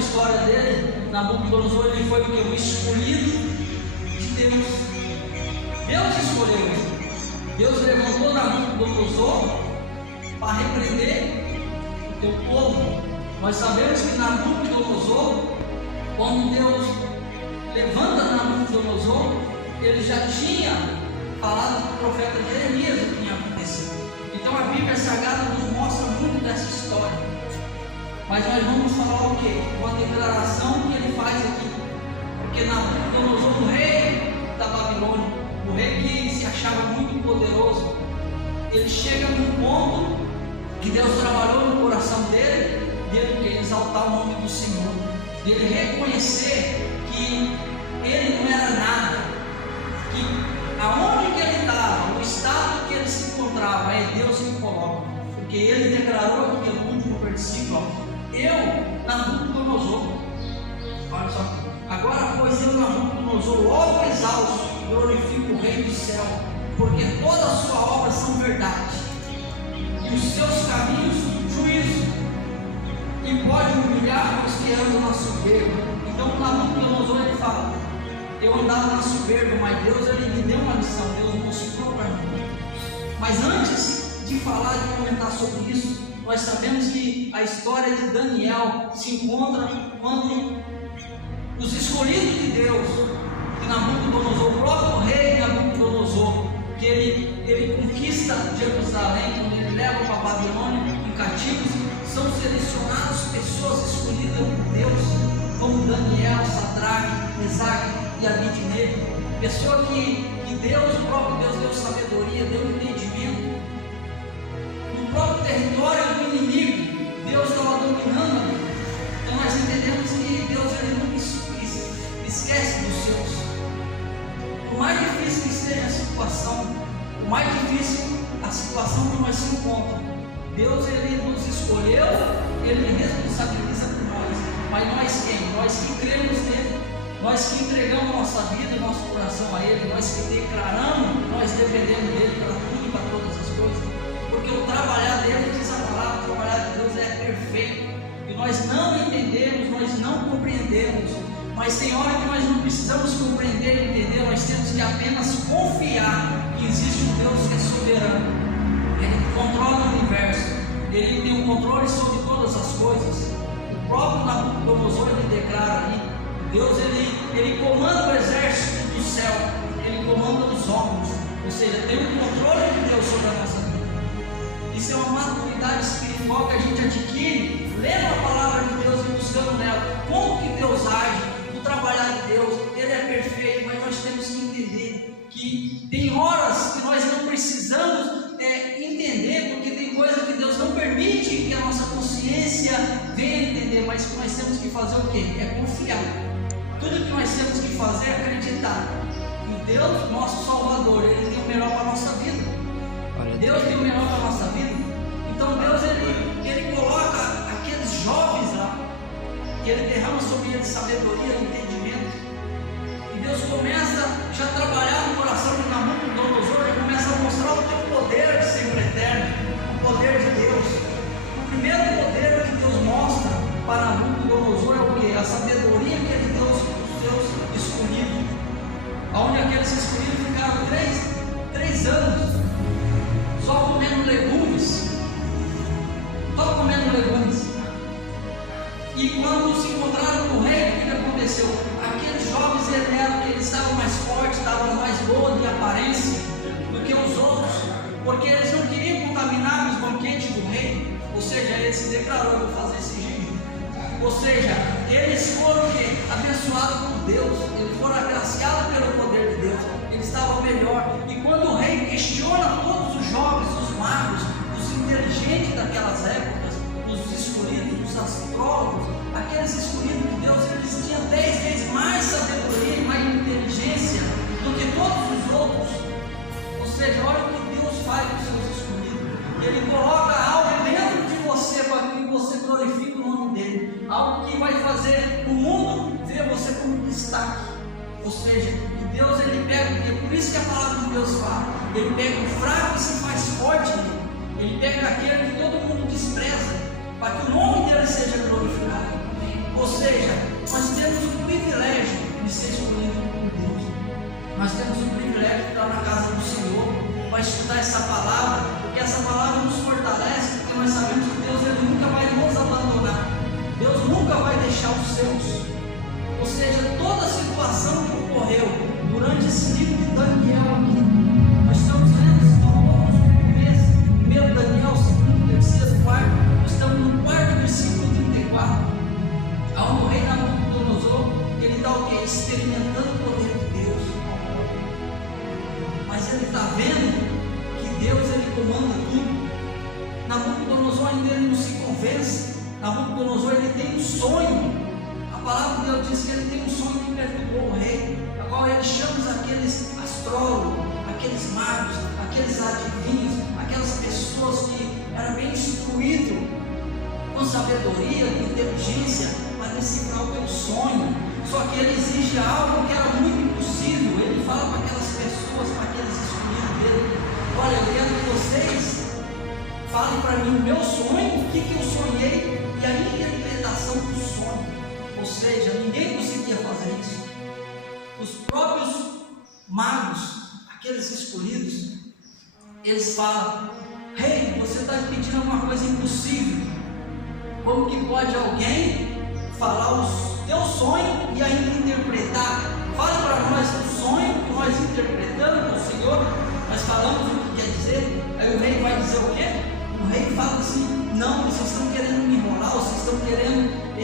história dele, Nabucodonosor, ele foi porque o escolhido de Deus. Deus escolheu ele. Deus levantou Nabucodonosor para repreender o teu povo. Nós sabemos que Nabucodonosor, quando Deus levanta Nabucodonosor, ele já tinha falado para o profeta Jeremias o que tinha acontecido. Então a Bíblia Sagrada nos mostra muito dessa história. Mas nós vamos falar o quê? Uma declaração que ele faz aqui. Porque Nabucodonosor, o rei da Babilônia, o rei que se achava muito poderoso, ele chega num ponto que Deus trabalhou no coração dele, dele exaltar o nome do Senhor, dele reconhecer que ele não era nada, que aonde que ele estava, o estado que ele se encontrava, é Deus que coloca. Porque ele declarou aqui no último versículo: eu, Nabucodonosor, olha só, agora pois eu, Nabucodonosor, logo exausto, glorifico o Rei do céu, porque toda a sua obra são verdade, e os seus caminhos, juízo, e pode humilhar os que andam na soberba. Então Nabucodonosor ele fala: eu andava na soberba, mas Deus ele me deu uma lição, Deus mostrou para mim. Mas antes de falar e comentar sobre isso, nós sabemos que a história de Daniel se encontra quando os escolhidos de Deus, de Nabucodonosor, o próprio rei Nabucodonosor, que ele conquista Jerusalém, quando ele leva para a Babilônia em cativos, são selecionadas pessoas escolhidas por Deus, como Daniel, Sadraque, Mesaque e Abednego, pessoa que Deus, o próprio Deus, deu sabedoria, deu entendimento. No próprio território do inimigo, Deus estava dominando. Então nós entendemos que Deus ele nunca esquece dos seus. Por mais difícil que esteja a situação, por mais difícil a situação que nós se encontramos, Deus ele nos escolheu, ele responsabiliza por nós. Mas nós quem? Nós que cremos nele, nós que entregamos nossa vida, nosso coração a ele, nós que declaramos, nós dependemos dele para tudo e para todas as coisas. Porque o trabalhar dele, diz a palavra, o trabalhar de Deus é perfeito. E nós não entendemos, nós não compreendemos. Mas tem hora que nós não precisamos compreender e entender, nós temos que apenas confiar que existe um Deus que é soberano. Ele controla o universo, ele tem um controle sobre todas as coisas. O próprio Nabucodonosor ele declara ali: Deus ele comanda o exército do céu, ele comanda os homens, ou seja, tem um controle de Deus sobre a nossa vida. Isso é uma maturidade espiritual que a gente adquire lendo a palavra de Deus e buscando nela. Como que Deus age, o trabalhar de Deus, ele é perfeito, mas nós temos que entender que tem horas que nós não precisamos entender, porque tem coisas que Deus não permite que a nossa consciência venha entender, mas que nós temos que fazer o quê? É confiar. Tudo que nós temos que fazer é acreditar que Deus, nosso Salvador, ele tem o melhor para a nossa vida. Deus tem o melhor para a nossa vida. Então Deus ele coloca aqueles jovens lá, que ele derrama sobre eles sabedoria e entendimento. E Deus começa já a trabalhar no coração de Nabucodonosor, ele começa a mostrar o teu poder de sempre eterno, o poder de Deus. O primeiro poder que Deus mostra para Nabucodonosor é o que? A sabedoria que ele deu aos seus escolhidos, onde aqueles escolhidos ficaram três anos só comendo legumes, e quando se encontraram com o rei, o que aconteceu? Aqueles jovens eles estavam mais fortes, estavam mais bons de aparência do que os outros, porque eles não queriam contaminar os banquetes do rei. Ou seja, ele se declarou: eu vou fazer esse jejum. Ou seja, eles foram abençoados por Deus, eles foram agraciados pelo poder de Deus, eles estavam melhor. E quando o rei questiona todos os jovens, os magos, os inteligentes daquelas épocas, os escolhidos, os astrólogos, aqueles escolhidos de Deus, eles tinham 10 vezes mais sabedoria e mais inteligência do que todos os outros. Ou seja, olha o que Deus faz com os seus escolhidos. Ele coloca algo dentro de você para que você glorifique o nome dele, algo que vai fazer o mundo ver você como destaque. Ou seja, Deus ele pega, é por isso que a palavra de Deus fala, ele pega o fraco e se faz forte nele. Ele pega aquele que todo mundo despreza, para que o nome dele seja glorificado. Ou seja, nós temos o privilégio de ser escolhidos por Deus. Nós temos o privilégio de estar na casa do Senhor, para estudar essa palavra, porque essa palavra nos fortalece, porque nós sabemos que Deus ele nunca vai nos abandonar. Deus nunca vai deixar os seus. Ou seja, toda a situação que ocorreu durante esse livro de Daniel aqui, nós estamos lendo ao longo primeiro Daniel, segundo, terceiro, quarto, nós estamos no quarto versículo 34, onde o rei Nabucodonosor, ele está o quê? Experimentando o poder de Deus. Mas ele está vendo que Deus ele comanda tudo. Nabucodonosor ainda ele não se convence. Nabucodonosor ele tem um sonho. A palavra de Deus diz que ele tem um sonho que perturbou o rei, a qual ele chama aqueles astrólogos, aqueles magos, aqueles adivinhos, aquelas pessoas que eram bem instruídos, com sabedoria, com inteligência, para decifrar o teu sonho. Só que ele exige algo que era muito impossível. Ele fala para aquelas pessoas, para aqueles escolhidos dele: olha, eu quero que vocês falem para mim o meu sonho, o que eu sonhei e a interpretação do sonho. Ou seja, ninguém conseguia fazer isso. Os próprios magos, aqueles escolhidos, eles falam: rei, você está pedindo alguma coisa impossível. Como que pode alguém falar o teu sonho e ainda interpretar? Fala para nós o sonho que nós interpretamos com o Senhor, nós falamos o que quer dizer. Aí o rei vai dizer o quê? O rei fala assim: não, vocês estão querendo me enrolar, vocês estão querendo me